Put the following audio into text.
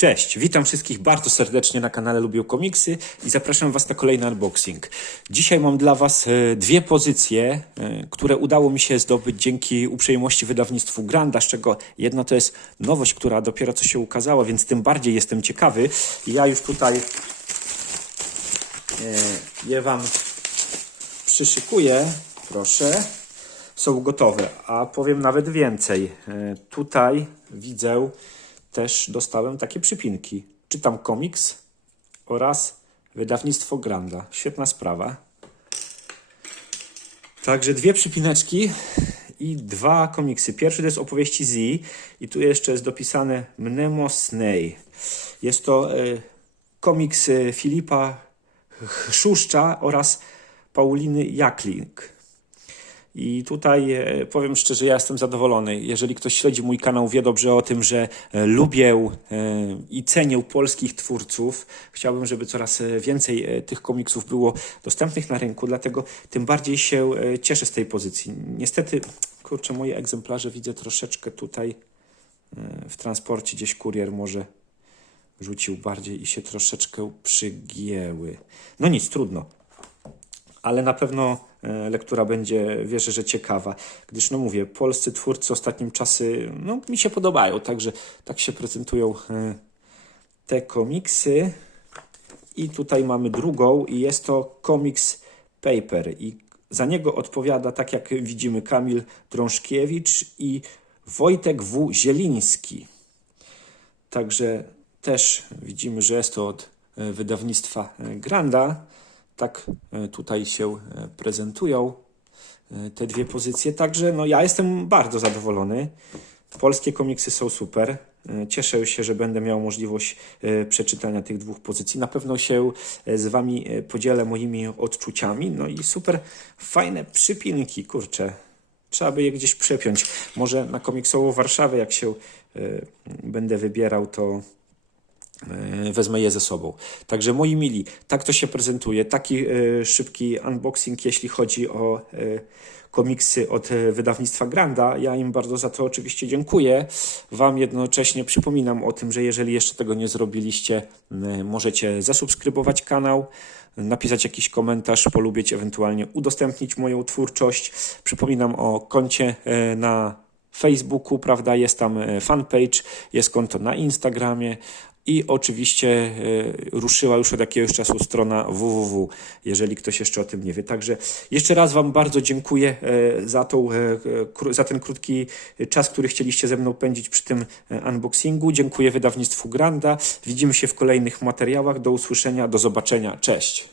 Cześć, witam wszystkich bardzo serdecznie na kanale Lubię Komiksy i zapraszam Was na kolejny unboxing. Dzisiaj mam dla Was e, dwie pozycje, e, które udało mi się zdobyć dzięki uprzejmości wydawnictwu Granda, z czego jedna to jest nowość, która dopiero co się ukazała, więc tym bardziej jestem ciekawy. Ja już tutaj e, je Wam przyszykuję, proszę. Są gotowe, a powiem nawet więcej. Tutaj widzę też dostałem takie przypinki. Czytam komiks oraz wydawnictwo Granda. Świetna sprawa. Także dwie przypineczki i dwa komiksy. Pierwszy to jest opowieści Z i tu jeszcze jest dopisane Mnemosnei. Jest to e, komiks e, Filipa Chrztuszcza oraz Pauliny Jakling. I tutaj e, powiem szczerze, ja jestem zadowolony. Jeżeli ktoś śledzi mój kanał, wie dobrze o tym, że e, lubię e, i cenię polskich twórców. Chciałbym, żeby coraz więcej tych komiksów było dostępnych na rynku, dlatego tym bardziej się cieszę z tej pozycji. Niestety, kurczę, moje egzemplarze widzę troszeczkę tutaj w transporcie, gdzieś kurier może rzucił bardziej i się troszeczkę przygięły. No nic, trudno ale na pewno e, lektura będzie, wierzę, że ciekawa, gdyż no mówię, polscy twórcy ostatnim czasy, no mi się podobają, także tak się prezentują e, te komiksy i tutaj mamy drugą i jest to komiks Paper i za niego odpowiada, tak jak widzimy, Kamil Drążkiewicz i Wojtek W. Zieliński. Także też widzimy, że jest to od e, wydawnictwa Granda. Tak e, tutaj się e, prezentują e, te dwie pozycje. Także no, ja jestem bardzo zadowolony. Polskie komiksy są super. Cieszę się, że będę miał możliwość przeczytania tych dwóch pozycji. Na pewno się z Wami podzielę moimi odczuciami. No i super fajne przypinki, kurczę. Trzeba by je gdzieś przepiąć. Może na komiksowo Warszawę, jak się będę wybierał, to wezmę je ze sobą. Także moi mili, tak to się prezentuje. Taki e, szybki unboxing, jeśli chodzi o e, komiksy od e, wydawnictwa Granda. Ja im bardzo za to oczywiście dziękuję. Wam jednocześnie przypominam o tym, że jeżeli jeszcze tego nie zrobiliście, możecie zasubskrybować kanał, napisać jakiś komentarz, polubić, ewentualnie udostępnić moją twórczość. Przypominam o koncie e, na Facebooku, prawda? Jest tam e, fanpage, jest konto na Instagramie. I oczywiście e, ruszyła już od jakiegoś czasu strona www, jeżeli ktoś jeszcze o tym nie wie. Także jeszcze raz Wam bardzo dziękuję e, za, tą, e, za ten krótki czas, który chcieliście ze mną pędzić przy tym unboxingu. Dziękuję wydawnictwu Granda. Widzimy się w kolejnych materiałach. Do usłyszenia, do zobaczenia. Cześć.